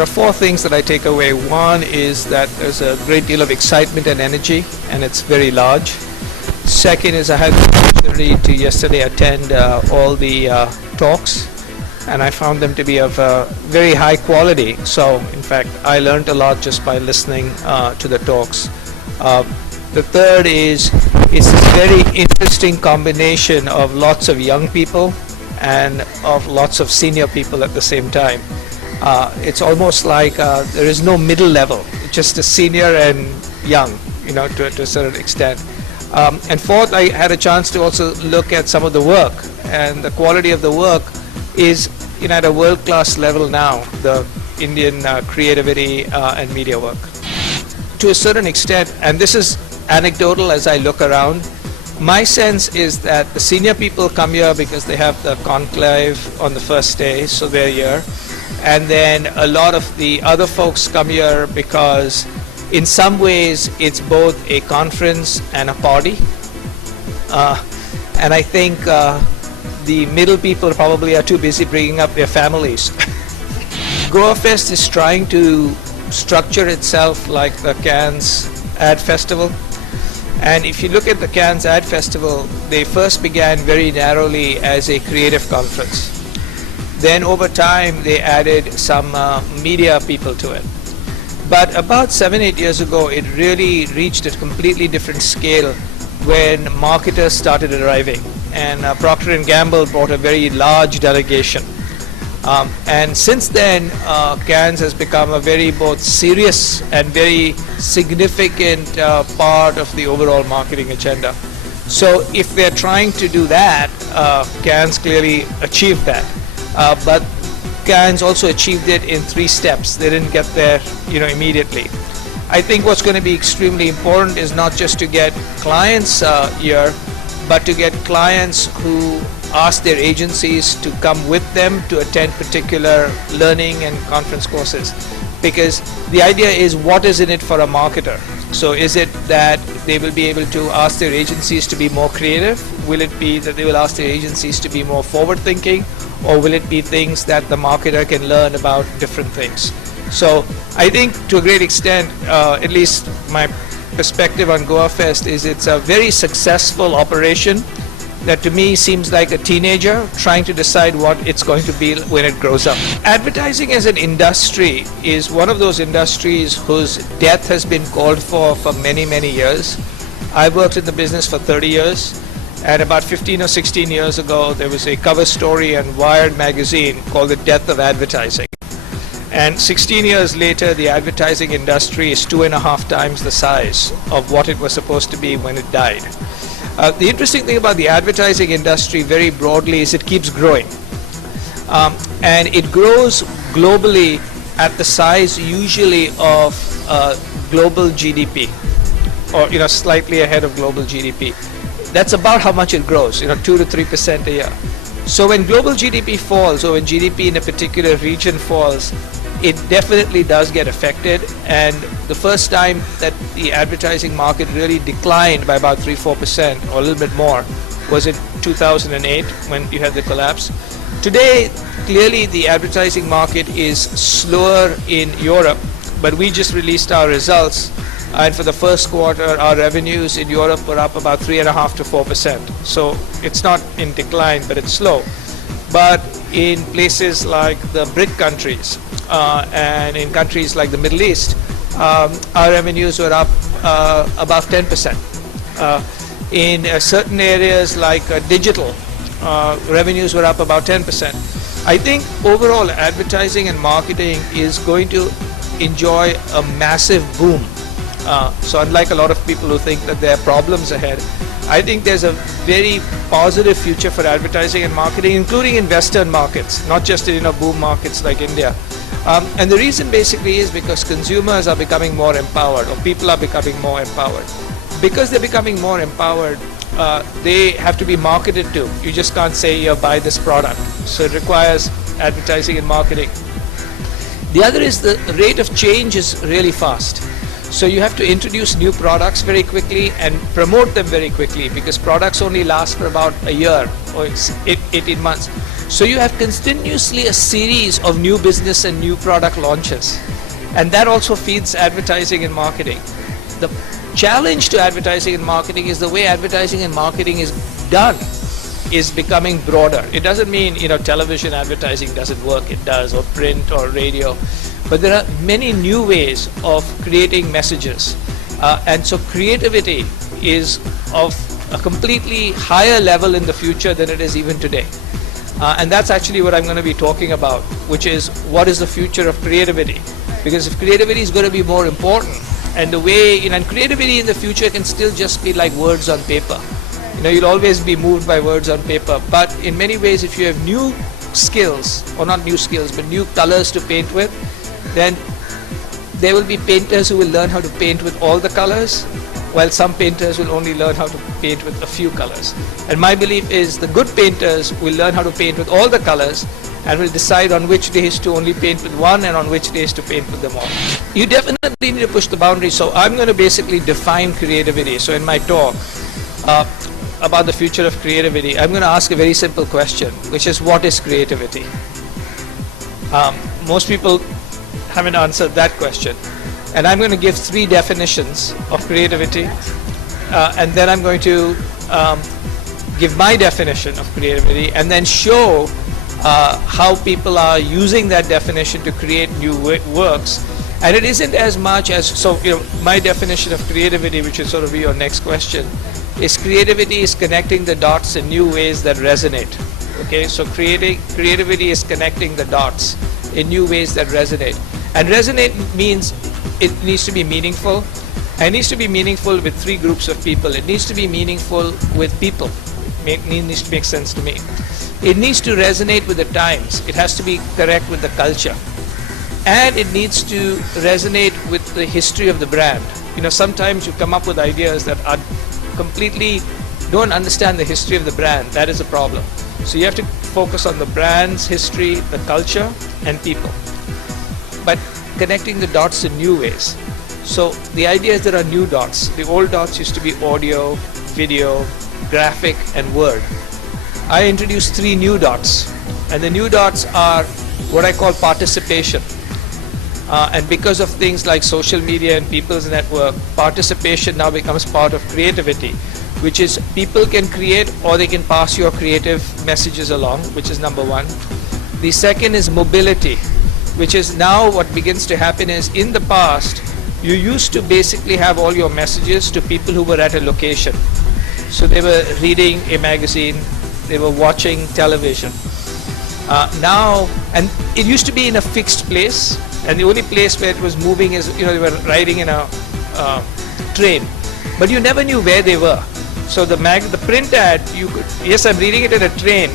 there are four things that I take away. One is that there's a great deal of excitement and energy, and it's very large. Second is I had the opportunity to yesterday attend all the talks, and I found them to be of very high quality. So, in fact, I learned a lot just by listening to the talks. The third is it's a very interesting combination of lots of young people and of lots of senior people at the same time. It's almost like there is no middle level, just a senior and young, to a certain extent. And fourth, I had a chance to also look at some of the work, and the quality of the work is at a world-class level now, the Indian creativity and media work. To a certain extent, and this is anecdotal as I look around, my sense is that the senior people come here because they have the conclave on the first day, so they're here. And then a lot of the other folks come here because in some ways it's both a conference and a party. And I think the middle people probably are too busy bringing up their families. Goafest is trying to structure itself like the Cannes Ad Festival. And if you look at the Cannes Ad Festival, they first began very narrowly as a creative conference. Then over time, they added some media people to it. But about 7-8 years ago, it really reached a completely different scale when marketers started arriving. And Procter & Gamble brought a very large delegation. And since then, Cannes has become a very both serious and very significant part of the overall marketing agenda. So if they're trying to do that, Cannes clearly achieved that. But Cannes also achieved it in 3 steps. They didn't get there, immediately. I think what's going to be extremely important is not just to get clients here, but to get clients who ask their agencies to come with them to attend particular learning and conference courses. Because the idea is, what is in it for a marketer? So is it that they will be able to ask their agencies to be more creative? Will it be that they will ask their agencies to be more forward-thinking? Or will it be things that the marketer can learn about different things? So I think to a great extent, at least my perspective on Goafest is it's a very successful operation that to me seems like a teenager trying to decide what it's going to be when it grows up. Advertising as an industry is one of those industries whose death has been called for many, many years. I've worked in the business for 30 years, and about 15 or 16 years ago, there was a cover story on Wired magazine called The Death of Advertising. And 16 years later, the advertising industry is 2.5 times the size of what it was supposed to be when it died. The interesting thing about the advertising industry very broadly is it keeps growing. And it grows globally at the size usually of global GDP, or slightly ahead of global GDP. That's about how much it grows, 2 to 3% a year. So when global GDP falls, or when GDP in a particular region falls, it definitely does get affected. And the first time that the advertising market really declined by about 3-4% or a little bit more was in 2008 when you had the collapse. Today, clearly the advertising market is slower in Europe, but we just released our results, and for the first quarter our revenues in Europe were up about 3.5 to 4%. So it's not in decline, but it's slow. But in places like the BRIC countries and in countries like the Middle East, our revenues were up above 10%. In certain areas like digital, revenues were up about 10%. I think overall advertising and marketing is going to enjoy a massive boom. So unlike a lot of people who think that there are problems ahead, I think there's a very positive future for advertising and marketing, including in Western markets, not just in boom markets like India. And the reason basically is because consumers are becoming more empowered, or people are becoming more empowered. Because they're becoming more empowered, they have to be marketed to. You just can't say, buy this product. So it requires advertising and marketing. The other is the rate of change is really fast. So you have to introduce new products very quickly and promote them very quickly, because products only last for about a year or 18 months. So you have continuously a series of new business and new product launches. And that also feeds advertising and marketing. The challenge to advertising and marketing is the way advertising and marketing is done is becoming broader. It doesn't mean, television advertising doesn't work. It does, or print or radio. But there are many new ways of creating messages. And so creativity is of a completely higher level in the future than it is even today. And that's actually what I'm going to be talking about, which is what is the future of creativity. Because if creativity is going to be more important, and the way, and creativity in the future can still just be like words on paper. You'll always be moved by words on paper. But in many ways, if you have new skills, or not new skills, but new colors to paint with, then there will be painters who will learn how to paint with all the colors, while some painters will only learn how to paint with a few colors. And my belief is the good painters will learn how to paint with all the colors and will decide on which days to only paint with one and on which days to paint with them all. You definitely need to push the boundaries. So I'm going to basically define creativity. So in my talk about the future of creativity, I'm going to ask a very simple question, which is, what is creativity? Most people haven't answered that question. And I'm going to give 3 definitions of creativity, and then I'm going to give my definition of creativity, and then show how people are using that definition to create new works. And it isn't as much as, my definition of creativity, which will sort of be your next question, is creativity is connecting the dots in new ways that resonate. Okay, so creativity is connecting the dots in new ways that resonate. And resonate means it needs to be meaningful. And it needs to be meaningful with 3 groups of people. It needs to be meaningful with people. It needs to make sense to me. It needs to resonate with the times. It has to be correct with the culture. And it needs to resonate with the history of the brand. Sometimes you come up with ideas that are completely don't understand the history of the brand. That is a problem. So you have to focus on the brand's history, the culture, and people. But connecting the dots in new ways. So the idea is there are new dots. The old dots used to be audio, video, graphic, and word. I introduced 3 new dots. And the new dots are what I call participation. And because of things like social media and people's network, participation now becomes part of creativity, which is people can create or they can pass your creative messages along, which is number 1. The second is mobility, which is now what begins to happen is, in the past, you used to basically have all your messages to people who were at a location. So they were reading a magazine, they were watching television. Now, and it used to be in a fixed place, and the only place where it was moving is, they were riding in a train, but you never knew where they were. So the print ad, you could, yes, I'm reading it in a train,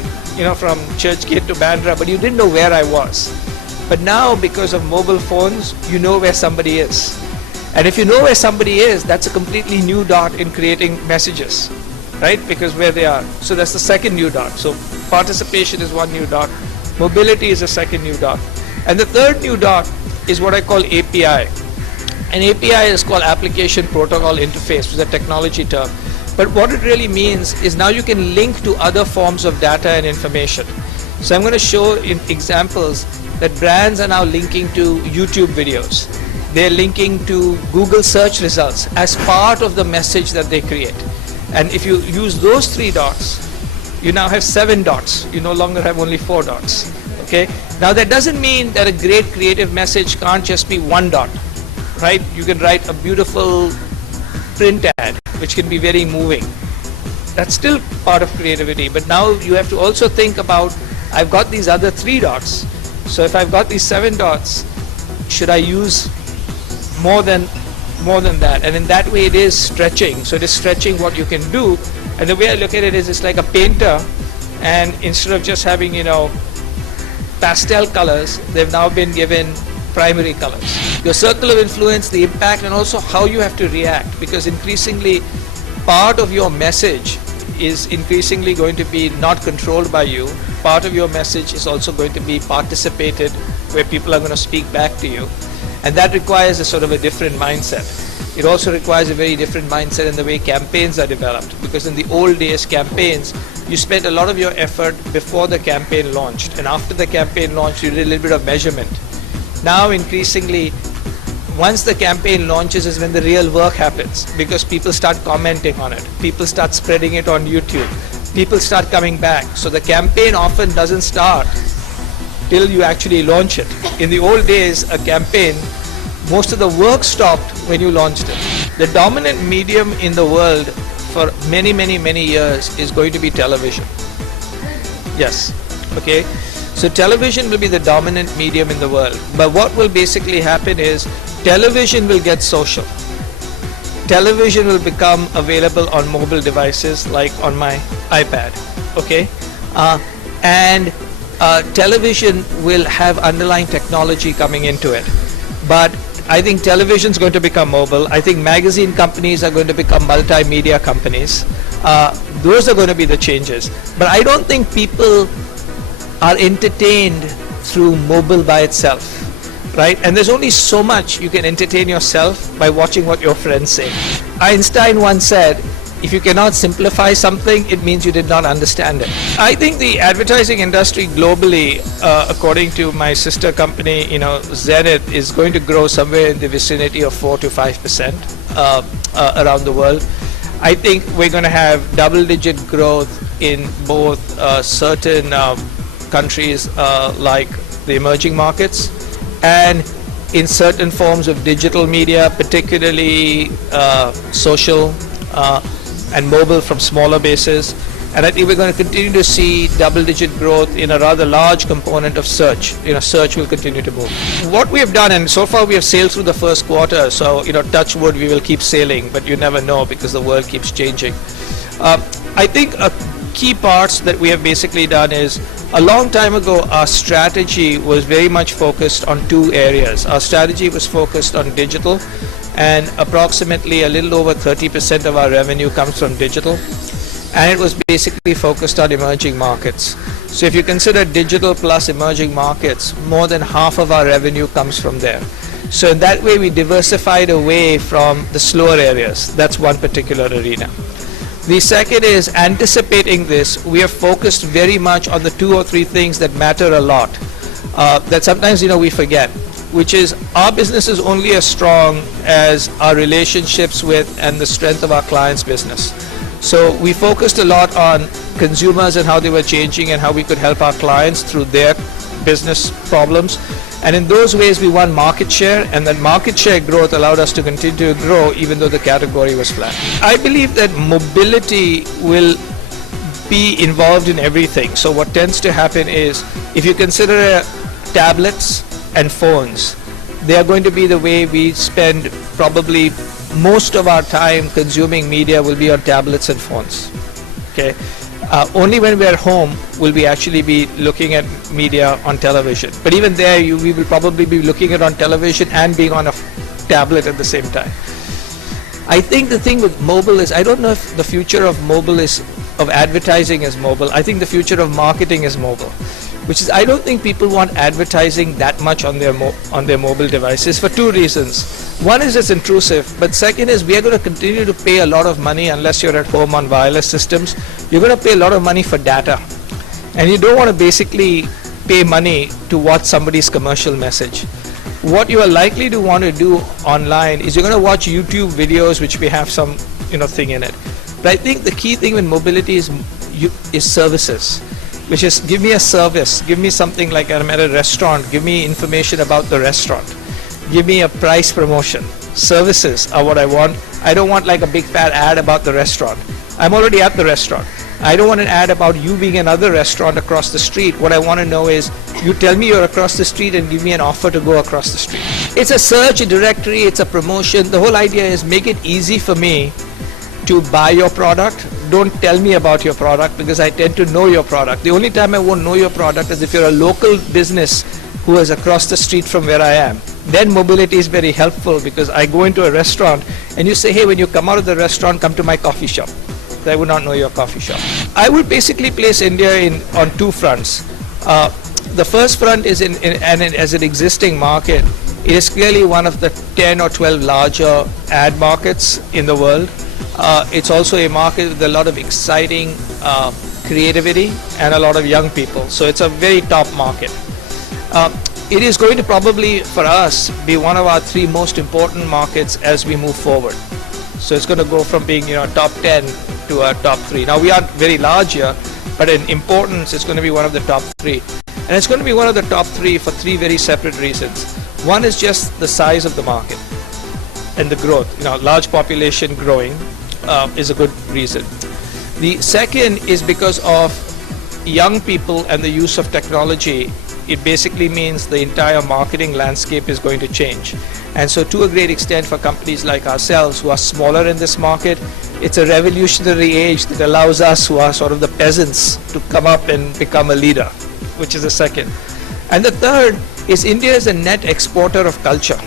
from Churchgate to Bandra, but you didn't know where I was. But now, because of mobile phones, you know where somebody is. And if you know where somebody is, that's a completely new dot in creating messages, right? Because where they are. So that's the second new dot. So participation is one new dot. Mobility is a second new dot. And the third new dot is what I call API. An API is called Application Protocol Interface, which is a technology term. But what it really means is now you can link to other forms of data and information. So I'm going to show in examples that brands are now linking to YouTube videos. They're linking to Google search results as part of the message that they create. And if you use those 3 dots, you now have 7 dots. You no longer have only 4 dots. Okay? Now that doesn't mean that a great creative message can't just be 1 dot, right? You can write a beautiful print ad, which can be very moving. That's still part of creativity, but now you have to also think about, I've got these other 3 dots. So if I've got these 7 dots, should I use more than that? And in that way it is stretching. So it is stretching what you can do. And the way I look at it is, it's like a painter, and instead of just having, pastel colors, they've now been given primary colors. Your circle of influence, the impact, and also how you have to react, because increasingly part of your message is increasingly going to be not controlled by you. Part of your message is also going to be participated, where people are going to speak back to you. And that requires a sort of a different mindset. It also requires a very different mindset in the way campaigns are developed, because in the old days campaigns, you spent a lot of your effort before the campaign launched, and after the campaign launched you did a little bit of measurement. Now increasingly, once the campaign launches is when the real work happens, because people start commenting on it, people start spreading it on YouTube, people start coming back. So the campaign often doesn't start till you actually launch it. In the old days, a campaign, most of the work stopped when you launched it. The dominant medium in the world for many, many, many years is going to be television. Yes, okay. So television will be the dominant medium in the world. But what will basically happen is television will get social. Television will become available on mobile devices like on my iPad, okay? And television will have underlying technology coming into it. But I think television is going to become mobile. I think magazine companies are going to become multimedia companies. Those are going to be the changes. But I don't think people are entertained through mobile by itself, right? And there's only so much you can entertain yourself by watching what your friends say. Einstein once said, if you cannot simplify something, it means you did not understand it. I think the advertising industry globally, according to my sister company, Zenith, is going to grow somewhere in the vicinity of 4 to 5% around the world. I think we're going to have double-digit growth in both certain countries like the emerging markets, and in certain forms of digital media, particularly social and mobile from smaller bases. And I think we're going to continue to see double-digit growth in a rather large component of search. Search will continue to move. What we have done, and so far we have sailed through the first quarter, so touch wood, we will keep sailing, but you never know because the world keeps changing. I think key parts that we have basically done is, a long time ago our strategy was very much focused on two areas. Our strategy was focused on digital, and approximately a little over 30% of our revenue comes from digital, and it was basically focused on emerging markets. So if you consider digital plus emerging markets, more than half of our revenue comes from there. So in that way we diversified away from the slower areas. That's one particular arena. The second is, anticipating this, we have focused very much on the 2 or 3 things that matter a lot, that sometimes we forget, which is our business is only as strong as our relationships with and the strength of our clients' business. So we focused a lot on consumers and how they were changing and how we could help our clients through their business problems. And in those ways we won market share, and that market share growth allowed us to continue to grow even though the category was flat. I believe that mobility will be involved in everything. So what tends to happen is, if you consider tablets and phones, they are going to be the way we spend probably most of our time consuming media will be on tablets and phones. Okay. Only when we are home will we actually be looking at media on television. But even there, we will probably be looking at on television and being on a tablet at the same time. I think the thing with mobile is, I don't know if the future of mobile is, of advertising is mobile. I think the future of marketing is mobile, which is, I don't think people want advertising that much on their mobile devices for 2 reasons. One is it's intrusive, but second is we are going to continue to pay a lot of money unless you're at home on wireless systems. You're going to pay a lot of money for data, and you don't want to basically pay money to watch somebody's commercial message. What you are likely to want to do online is you're going to watch YouTube videos which may have some thing in it. But I think the key thing with mobility is services, which is, give me a service, give me something like I'm at a restaurant, give me information about the restaurant, give me a price promotion. Services are what I want. I don't want like a big fat ad about the restaurant. I'm already at the restaurant. I don't want an ad about you being another restaurant across the street. What I want to know is, you tell me you're across the street and give me an offer to go across the street. It's a search, a directory, it's a promotion. The whole idea is, make it easy for me to buy your product. Don't tell me about your product, because I tend to know your product. The only time I won't know your product is if you're a local business who is across the street from where I am. Then mobility is very helpful, because I go into a restaurant and you say, hey, when you come out of the restaurant, come to my coffee shop. I would not know your coffee shop. I would basically place India on 2 fronts. The first front is as an existing market It is clearly one of the 10 or 12 larger ad markets in the world. It's also a market with a lot of exciting creativity and a lot of young people. So it's a very top market. It is going to probably, for us, be one of our 3 most important markets as we move forward. So it's going to go from being, top 10 to a top 3. Now we aren't very large here, but in importance, it's going to be one of the top 3. And it's going to be one of the top 3 for 3 very separate reasons. One is just the size of the market and the growth. Large population growing is a good reason. The second is because of young people and the use of technology. It basically means the entire marketing landscape is going to change. And so to a great extent for companies like ourselves who are smaller in this market, it's a revolutionary age that allows us who are sort of the peasants to come up and become a leader, which is the second. And the third is India is a net exporter of culture,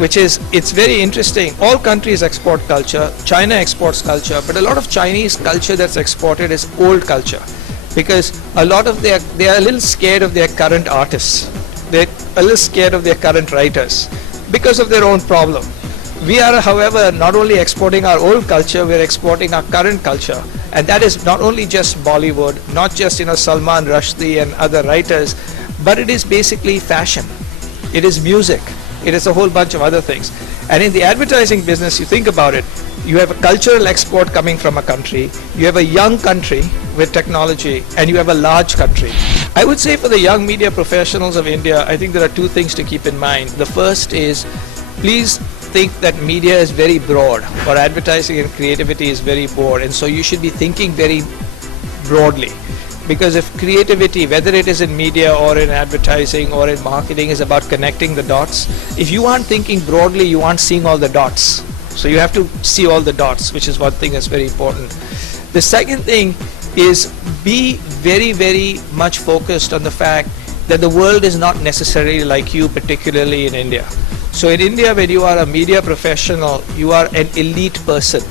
it's very interesting. All countries export culture. China exports culture, but a lot of Chinese culture that's exported is old culture, because a lot of they are a little scared of their current artists. They're a little scared of their current writers because of their own problem. We are, however, not only exporting our old culture, we're exporting our current culture. And that is not only just Bollywood, not just Salman Rushdie and other writers, but it is basically fashion. It is music. It is a whole bunch of other things. And in the advertising business, you think about it, you have a cultural export coming from a country, you have a young country with technology, and you have a large country. I would say for the young media professionals of India, I think there are 2 things to keep in mind. The first is, please think that media is very broad, or advertising and creativity is very broad, and so you should be thinking very broadly. Because if creativity, whether it is in media or in advertising or in marketing, is about connecting the dots, if you aren't thinking broadly, you aren't seeing all the dots. So you have to see all the dots, which is one thing that's very important. The second thing is be very, very much focused on the fact that the world is not necessarily like you, particularly in India. So in India, when you are a media professional, you are an elite person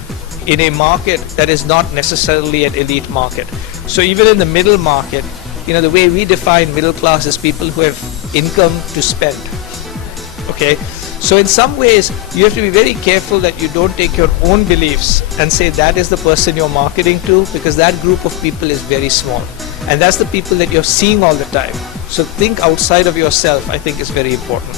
in a market that is not necessarily an elite market. So even in the middle market, the way we define middle class is people who have income to spend. Okay? So in some ways, you have to be very careful that you don't take your own beliefs and say that is the person you're marketing to, because that group of people is very small. And that's the people that you're seeing all the time. So think outside of yourself, I think, is very important.